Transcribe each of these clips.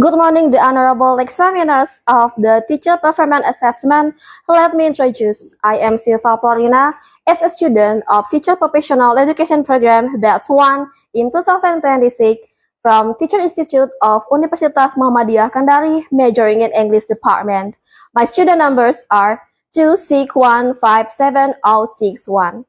Good morning, the honorable examiners of the Teacher Performance Assessment. Let me introduce. I am Silva Florina as a student of Teacher Professional Education Program Batch 1 in 2026 from Teacher Institute of Universitas Muhammadiyah Kendari, majoring in English Department. My student numbers are 2615761.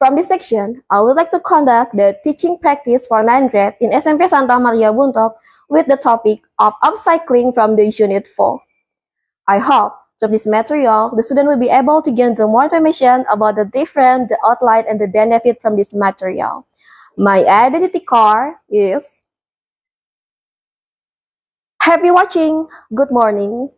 From this section, I would like to conduct the teaching practice for 9th grade in SMP Santa Maria Buntok with the topic of upcycling from the Unit 4. I hope through this material, the student will be able to gain more information about the different, the outline, and the benefit from this material. My identity card is happy watching. Good morning.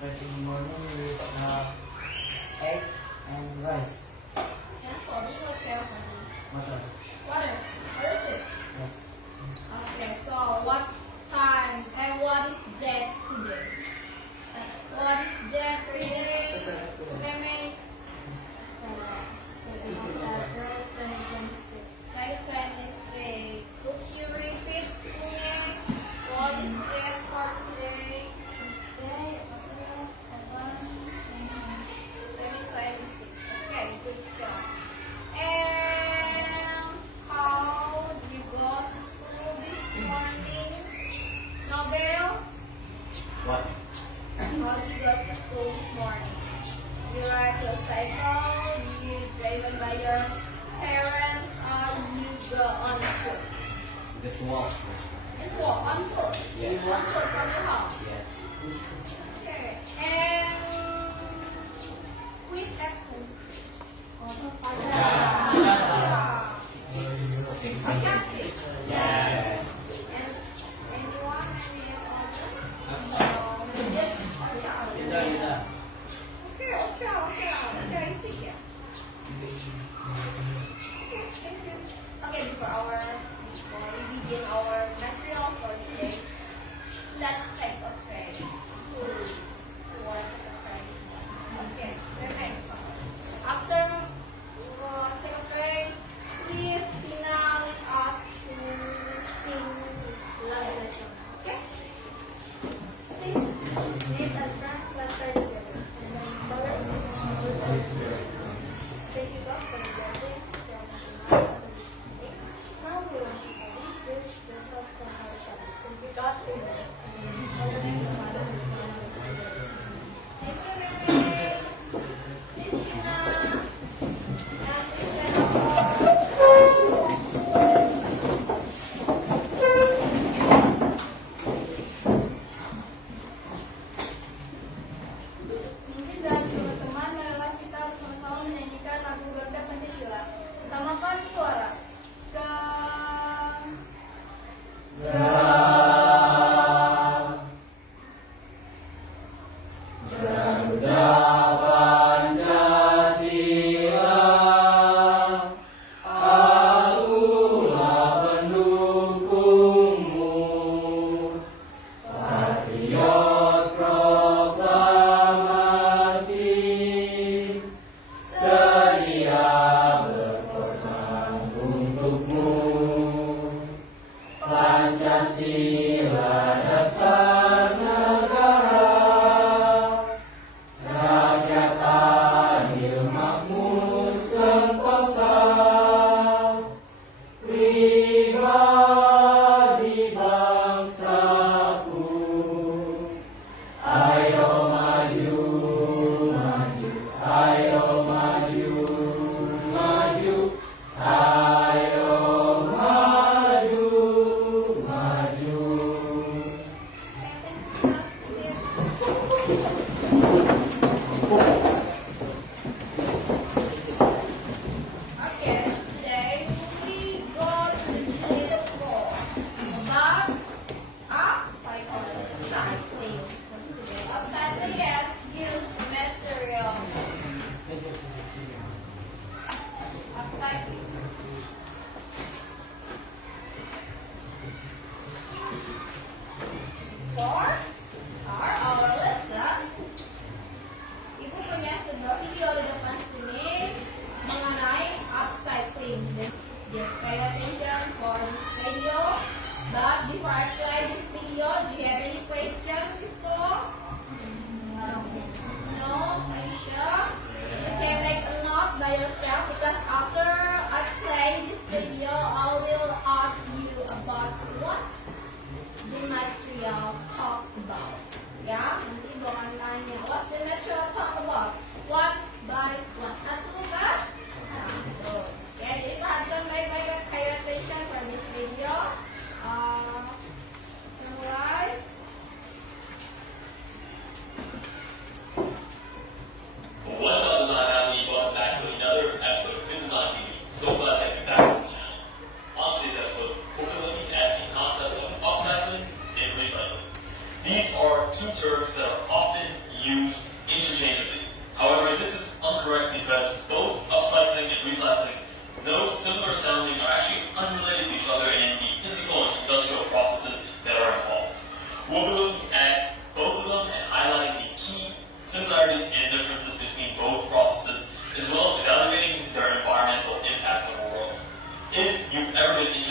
First in the morning is egg and rice. Water. Yes. Okay, so what time and what is that today? What is that today? Meme? 2026. Could you repeat me? What is that for today? 2026. Okay, good job. And how did you go to school this morning? Nobel? What? How did you go to school this morning? You ride a cycle, you driven by your parents, or you go on foot? Just walk. Just walk on foot. Yes. You walk foot from your house. Yes. Okay. And who is absent? Okay. Yes. And anyone? Any other? Yes. Okay, I see ya. Thank you. Okay, before we begin our material for today, let's take a pray. Toward the praise. Okay, okay. After we take a pray, please Tina lead us to sing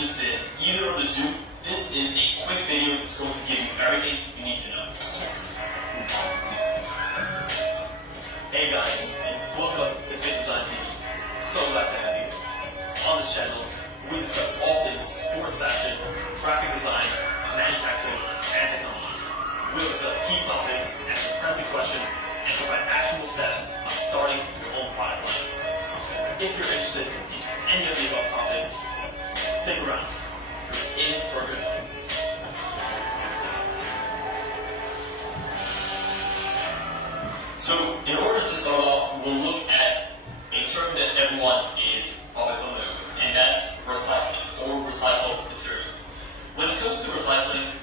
interested in either of the two, this is a quick video that's going to give you everything you need to know. Hey guys, and welcome to Fit Design TV. So glad to have you. On this channel, we discuss all things sports fashion, graphic design, manufacturing, and technology. We'll discuss key topics, answer pressing questions, and provide actionable steps on starting your own product line. If you're interested in any of the above topics, stick around. You're in for a good one. So, in order to start off, we'll look at a term that everyone is probably familiar with, and that's recycling, or recycled materials. When it comes to recycling,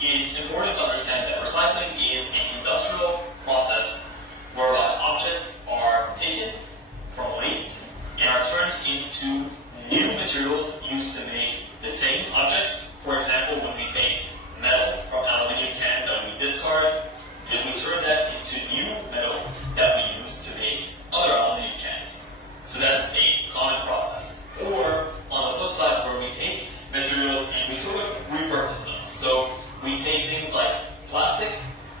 it's important to understand that recycling is an industrial process whereby objects are taken from waste and are turned into new materials used to make the same objects. For example, when we take metal from aluminum cans that we discard, and we turn that into new metal that we use to make other aluminum cans. So that's a common process. Or on the flip side, where we take materials and we sort of repurpose them. So we take things like plastic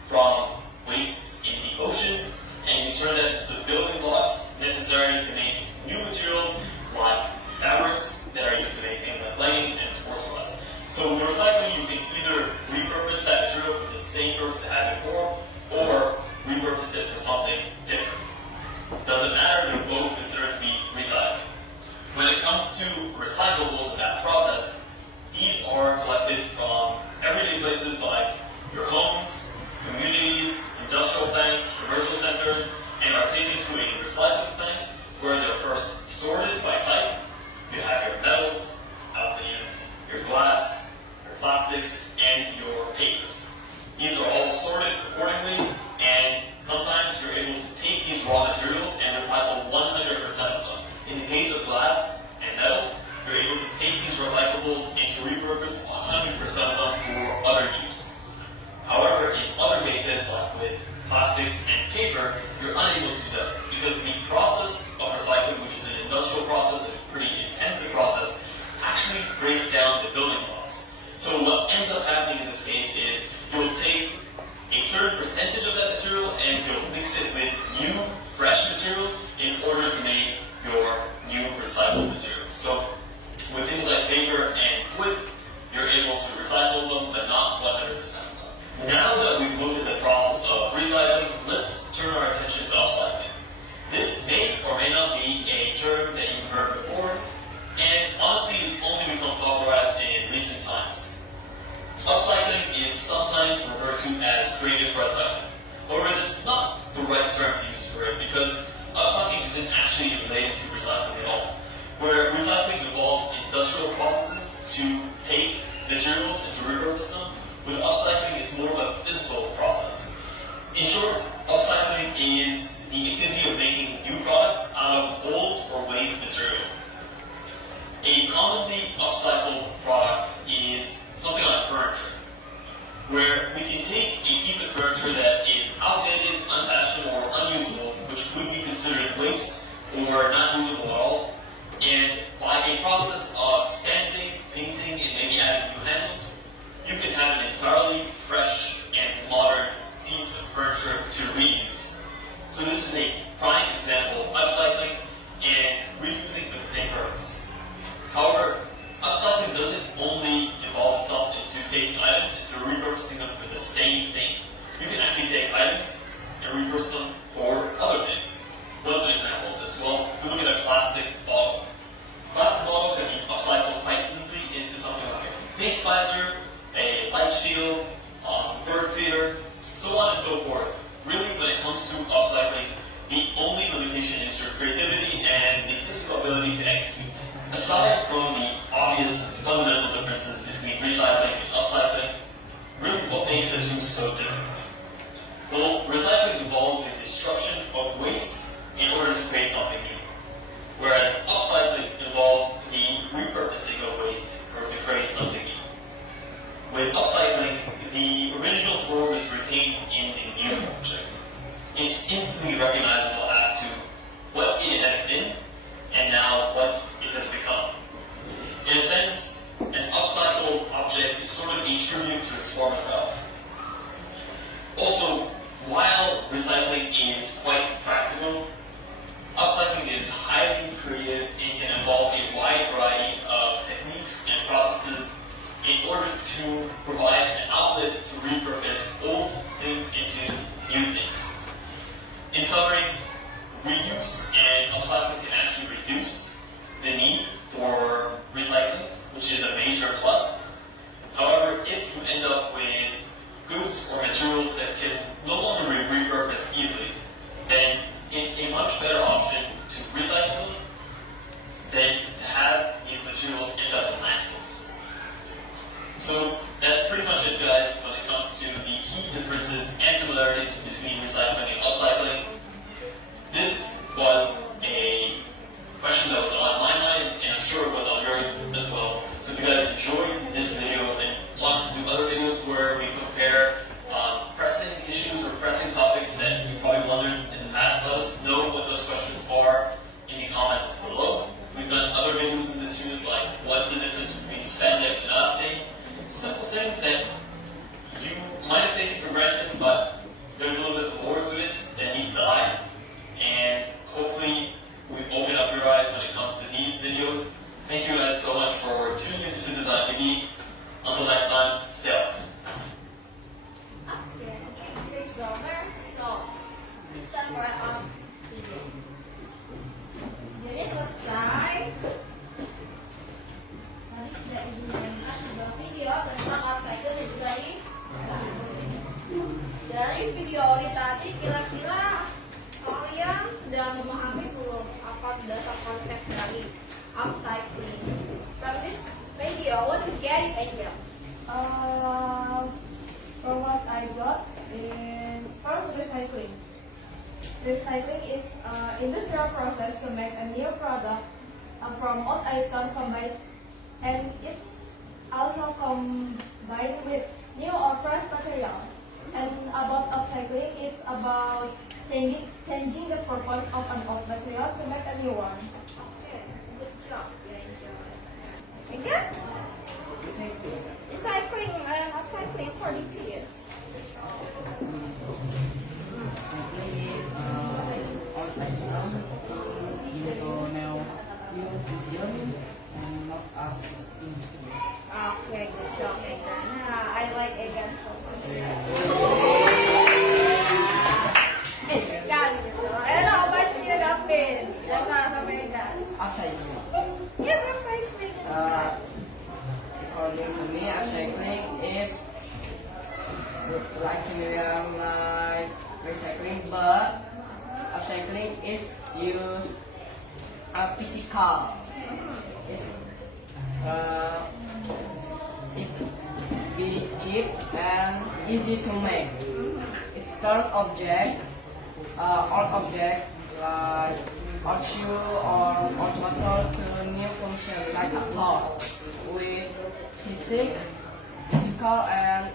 from wastes in the ocean and we turn that into the building blocks necessary to make new materials like fabrics that are used to make things like leggings and sportswear. So when recycling, you can either repurpose that material for the same purpose it had before, or repurpose it for something different. Doesn't matter, they're both considered to be recycled. When it comes to recyclables in that process, these are collected from everyday places like your homes, communities, industrial plants, commercial centers, and are taken to a recycling plant where they're first sorted by type. You have your metals, aluminum, your glass, your plastics, and your papers. These are all sorted accordingly, and sometimes you're able to take these raw materials and recycle 100% of them. In the case of glass and metal, you're able to take these recyclables and to repurpose 100% of them for other use. However, in other cases, like with plastics and paper, you're unable to do that because the process of recycling, which is an industrial process, a pretty intensive process, actually breaks down the building blocks. So what ends up happening in this case is you'll take a certain percentage of that material and you'll mix it with new, fresh materials in order to make your new recycled materials. So with things like paper and wood, you're able to recycle them, but not 100% of them. Now that we've looked at the process of recycling, let's turn our attention to upcycling. This may or may not be a term that you've heard before, and honestly, it's only become popularized in recent times. Upcycling is sometimes referred to as creative recycling. However, that's not the right term to use for it because upcycling isn't actually related to recycling at all. Where recycling involves industrial processes to take materials and to repurpose them, with upcycling it's more of a physical process. In short, upcycling is the activity of making new products out of old or waste material. A commonly upcycled product is something like furniture, where we can take a piece of furniture that is outdated, unfashionable, or unusable, which would be considered waste or not usable at all, and by a process of sanding, painting, and maybe adding new handles, you can have an entirely fresh and modern piece of furniture to reuse. So this is a prime example of upcycling and reusing for the same purpose. However, upcycling doesn't only involve itself into taking items and to repurposing them for the same thing. You can actually take items and repurpose them for other things. What's an example of this? Well, we look at a plastic bottle. Plastic bottle can be upcycled quite easily into something like a paint slicer, a light shield, bird feeder, so on and so forth. Really, when it comes to upcycling, the only limitation is your creativity and the physical ability to execute. Aside from the obvious fundamental differences between recycling and upcycling, really what makes the two so different? Well, recycling involves the destruction of waste in order to create something new, whereas upcycling involves the repurposing of waste or to create something new. With upcycling, the original form is retained in the new object. It's instantly recognizable as to what it has been and now what it has become. In a sense, to explore myself. Also, while recycling is quite practical, upcycling is highly creative and can involve a wide variety of techniques and processes in order to provide an outlet to repurpose old things into new things. In summary, reuse and upcycling can actually reduce the need for recycling, which is a major plus. However, if you end up with goods or materials that can no longer be repurposed easily, then it's a much better option to recycle than to have these materials end up in landfills. So that's pretty much it, guys, when it comes to the key differences and similarities between recycling and upcycling. This was a question that was on my mind, and I'm sure it was on yours as well. So if you guys enjoyed this video and want us to do other videos where we compare pressing issues or pressing topics that you probably wondered in the past, let us know what those questions are in the comments below. We've done other videos in this series like what's the difference between spandex and elastic. Simple things that you might have taken for granted, but there's a little bit more to it that meets the eye. And hopefully we've opened up your eyes when it comes to these videos. Thank you guys so much for tuning into the Design TV. Until next time, stay awesome. Okay, here's the other. So, it's time for us video. Jadi selesai. Tadi sudah ibu mengenai sebuah video tentang upcycle dan juga dari video ini tadi kira-kira kalian sudah memahami belum apa dasar konsep dari upcycling? From this video, what you get it idea? From what I got is first recycling. Recycling is industrial process to make a new product from old item combined, and it's also combined with new or fresh material. And about upcycling, it's about changing the purpose of an old material to make a new one. Okay, good job. Thank you. Recycling and upcycling according to you. Old item into new fusion and not as industry. Okay, good job, Egan. I like Egan so much. Egan, gitu. Ano about you, Gavin? Sama Egan. Upcycling. Yes, upcycling. According to me, upcycling is like similar like recycling, but upcycling is use physical. It be cheap and easy to make. It's turn object, old object like old shoe or old bottle to new function like a cloth with physical and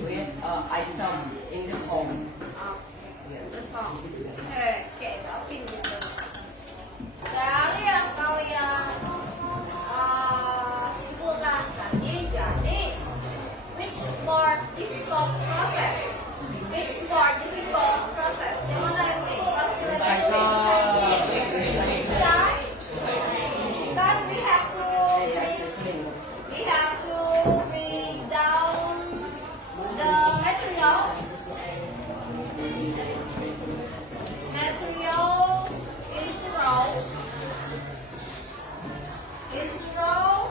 with item in the home. Okay, that's all. Okay, Gavin gitu. Dari yang kalian simpulkan tadi, jadi which more difficult process? Which more difficult process? Yang mana yang paling because we have to break down the materials into row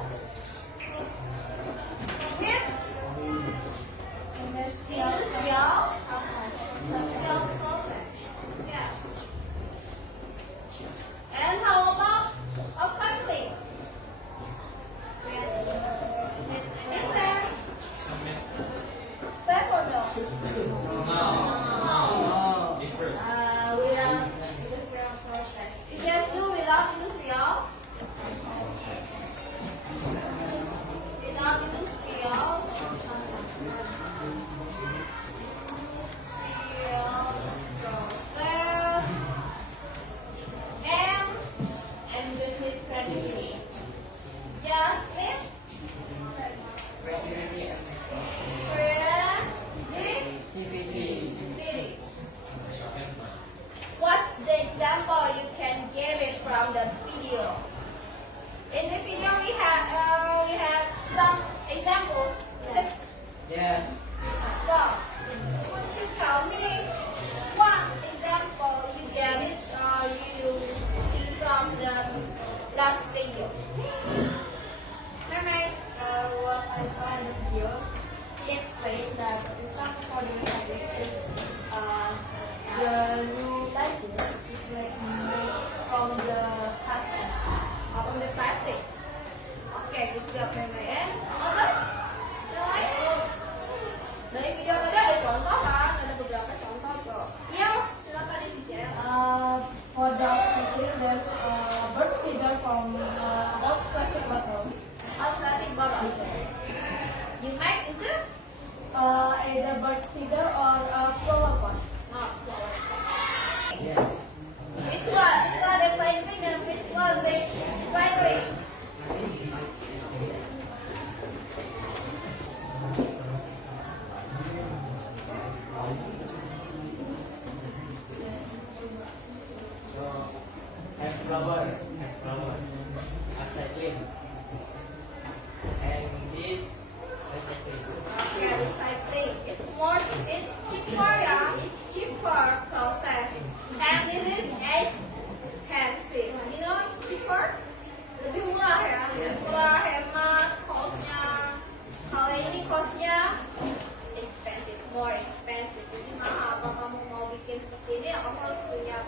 with industrial process. Yes. And how about upcycling? This and others. Yang lain? Dari video tadi ada contoh kan? Ada beberapa contoh kok. Iya, silakan dipikir. For dog feeding, there's bird feeder from old plastic bottle. Out plastic bottle. You make into Either bird feeder or flower pot. flower. Which one? Which one recycling and which one recycling? Have flower, upcycling, and this recycling. Okay, recycling. It's cheaper, yeah. It's cheaper process. And this is expensive. You know, it's cheaper. Lebih murah ya. Murah, hemat, costnya. Kalau ini costnya expensive, more expensive. Jadi mahal. Kalau kamu mau bikin seperti ini, kamu harus punya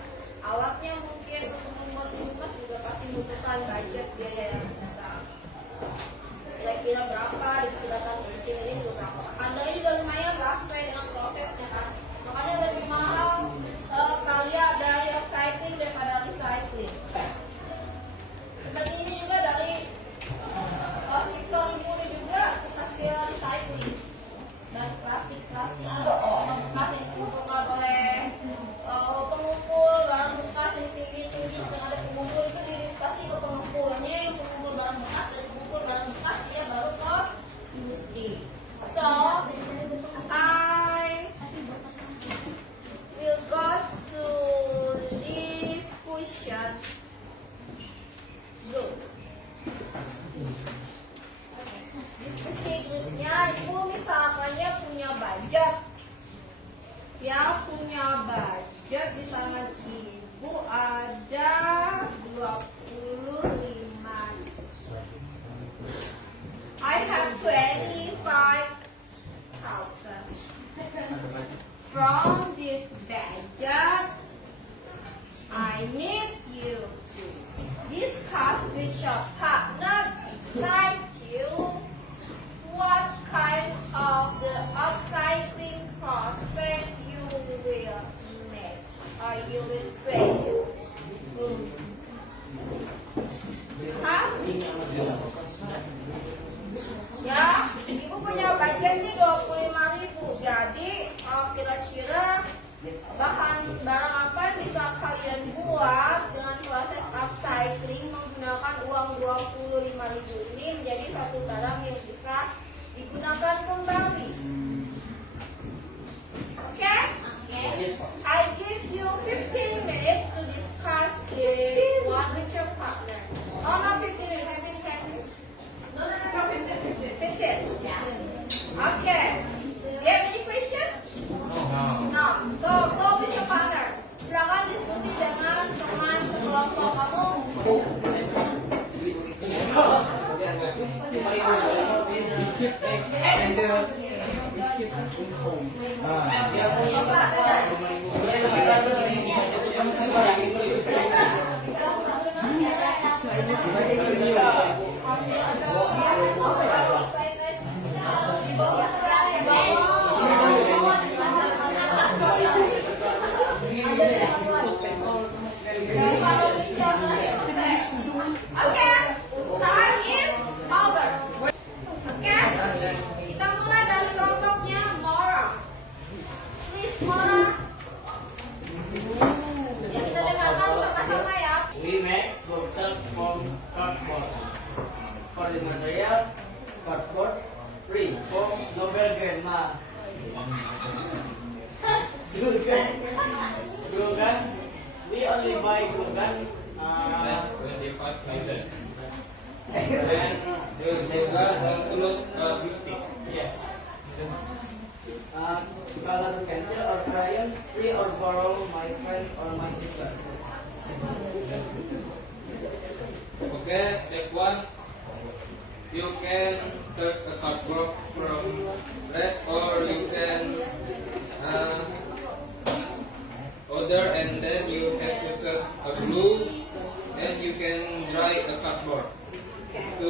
alatnya mungkin untuk membuat rumah juga pasti membutuhkan budget biaya yang besar. Kira-kira berapa, diperkirakan bikin ini juga berapa. Harganya juga lumayan lah sesuai dengan prosesnya kan. Makanya lebih mahal karya dari upcycling daripada recycling. Seperti ini juga dari plastik ini juga hasil recycling. Dan plastik bekas yang dikumpulkan oleh pengumpul barang bekas yang tinggi sedang ada pengumpul itu dikasih ke pengumpulnya, yang pengumpul barang bekas dan pengumpul barang bekas dia baru ke industri. So I will go to this question group. Diskusi grupnya, ibu misalkannya punya budget. Yang punya budget di tangan ibu ada 25. I have 25,000. From this budget, I need you to discuss with your partner beside you what kind of the upcycling process you will make or you will create. Hah? Ya, ibu punya budget nih 25.000. Jadi kira-kira barang apa yang bisa kalian buat dengan proses upcycling menggunakan uang 25.000 ini menjadi satu barang yang bisa digunakan kembali. Oke? I give you 15 minutes to discuss this one with your partner. Oh, not 15 minutes, maybe 10 minutes. No, 15. Okay. Do you have any question? No. So, go with your partner. Silakan diskusi dengan teman sekelompok kamu. Oke, time is over. Oke, kita mulai dari kelompoknya Mora. Please Mora. Ya, kita dengarkan sama-sama ya. We make bookshelf from cardboard. For the material, cardboard free from Nobel Grandma. Glue gun. We only buy glue gun. 25,000. And they got look stick. Yes. Color pencil or crayon, free or borrow my friend or my sister. Okay, step 1. You can search a cardboard from rest or you can order and then you have to search a glue and you can dry a cardboard. 2.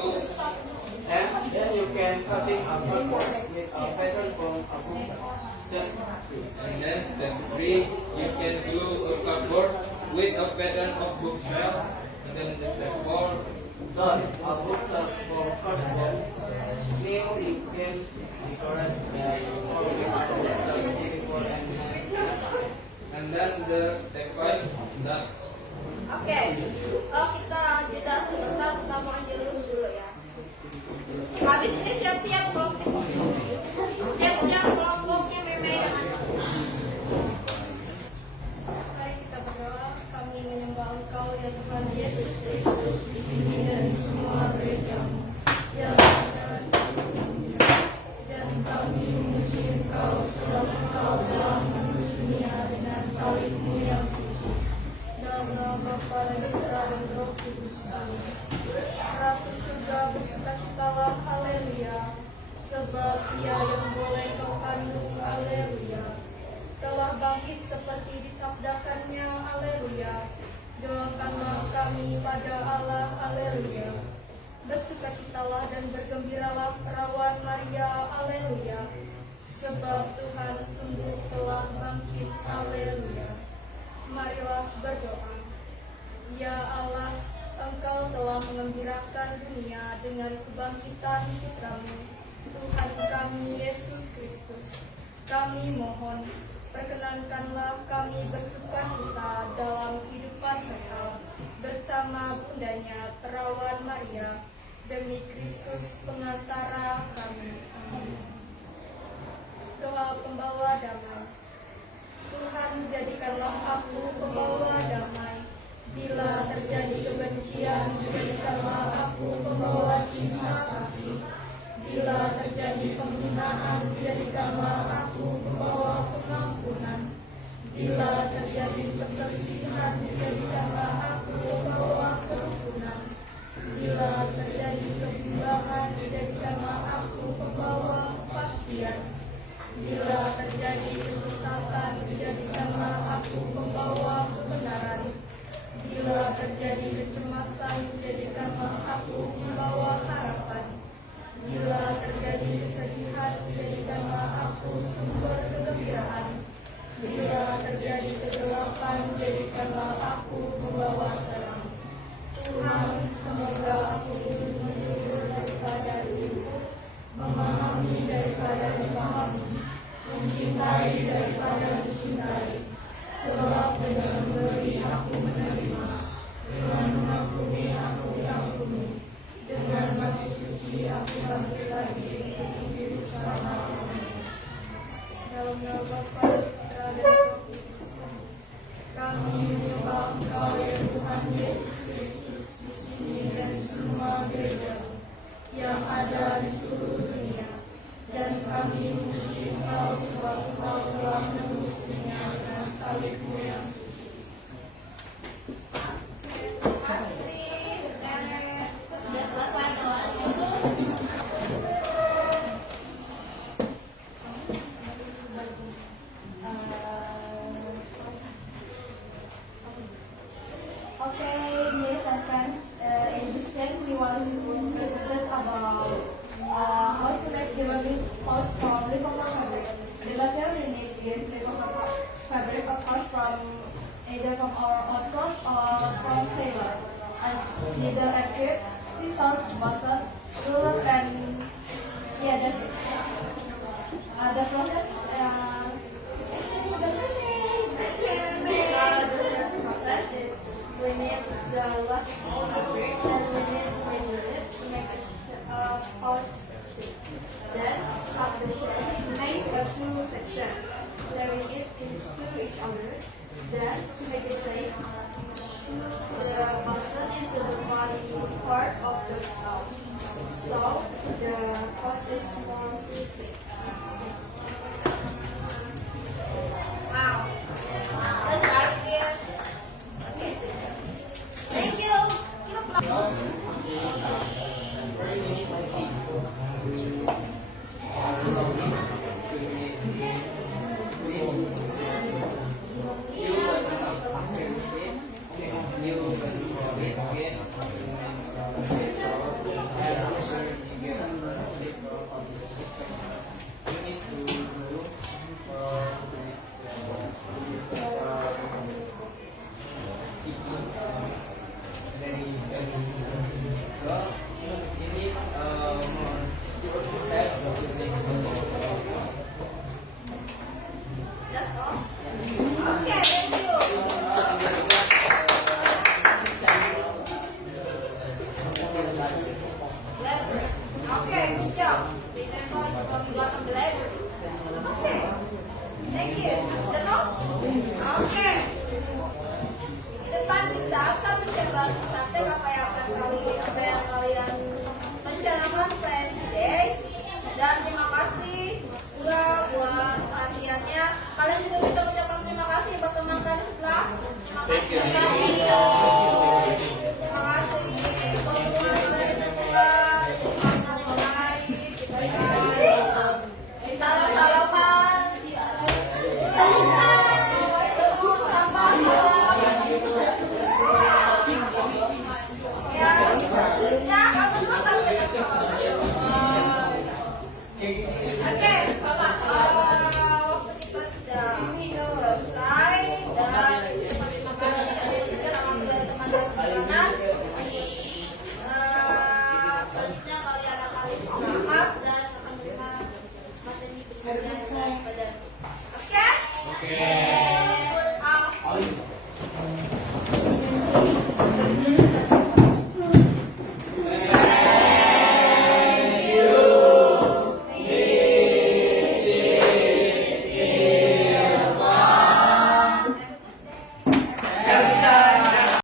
And you can cutting a cardboard with a pattern from a book. Step 2. And then step 3, you can glue a cardboard with a pattern of bookshelf. And then the step 4, Done. A bookshelf for cardboard. Now you can decorate the wall with a bookshelf beautiful and nice. and then the step 5, done. Oke, kita jeda sebentar, kita mau lurus dulu ya. Habis ini siap-siap kelompok. Siap-siap kelompoknya memang dengan. Mari kita berdoa. Kami menyembah Engkau ya Tuhan Yesus Kristus di sini dan di semua gereja-Mu yang ada di dunia. Dan kami memuji Engkau sebab Engkau telah menebus dunia dengan salib-Mu yang suci. Dalam nama Bapa dan Putra dan Roh Kudus. Amin. Ratu surga bersukacitalah, haleluya, sebab Ia yang boleh kau kandung, haleluya, telah bangkit seperti disabdakannya, haleluya. Doakanlah kami pada Allah, haleluya. Bersukacitalah dan bergembiralah perawan Maria, haleluya, sebab Tuhan sungguh telah bangkit, haleluya. Marilah berdoa. Ya Allah, Engkau telah mengembirakan dunia dengan kebangkitan Putra-Mu, Tuhan kami Yesus Kristus. Kami mohon, perkenankanlah kami bersukacita dalam kehidupan kekal bersama bundanya perawan Maria, demi Kristus pengantara kami. Amin. Doa pembawa damai. Tuhan, jadikanlah aku pembawa damai. Bila terjadi kebencian, jadikanlah aku pembawa cinta kasih. Bila terjadi penghinaan, jadikanlah aku pembawa pengampunan. Bila terjadi perselisihan, jadikanlah aku pembawa kerukunan. Bila terjadi kebimbangan, jadikanlah aku pembawa kepastian. Bila terjadi kesesatan, jadikanlah aku pembawa kebenaran. Bila terjadi kecemasan, jadikanlah aku pembawa harapan. Bila terjadi kesedihan, jadikanlah aku sumber kegembiraan. Bila terjadi kegelapan, jadikanlah aku pembawa terang. Tuhan, semoga aku menjujur daripada diriku, memahami daripada dipahami, mencintai daripada dicintai. Sebab dengan memberi aku menerima, dengan mengampuni aku diampuni, dengan mati suci aku bangkit lagi untuk hidup selama-lamanya. Dalam nama Bapa, Putra dan Roh Kudus. Kami menyembah Engkau ya Tuhan Yesus Kristus di sini dan di semua gereja yang ada di seluruh dunia. Dan kami memuji Engkau sebab Engkau telah menebus dunia dengan salib-Mu yang suci. Terima kasih. Sudah selesai doanya terus. Okay, dear friends, in this case we want to present about how to make the learning pouch from leftover fabric. The material we need is leftover fabric, of course, from either from our own clothes or from tailor. And needle and thread, scissors, button, ruler, and yeah, that's it. The process. The process is we need the leftover fabric and we need to remove it to make a pouch shape. Then cut the shape, make a two section, sewing it into each other. Then to make it safe, the button into the body part of the pouch, so the pouch is more safe. Wow, that's right, dear. Okay. Thank you. Give applause. example is what we got from the library. Okay. Thank you. That's all? Okay.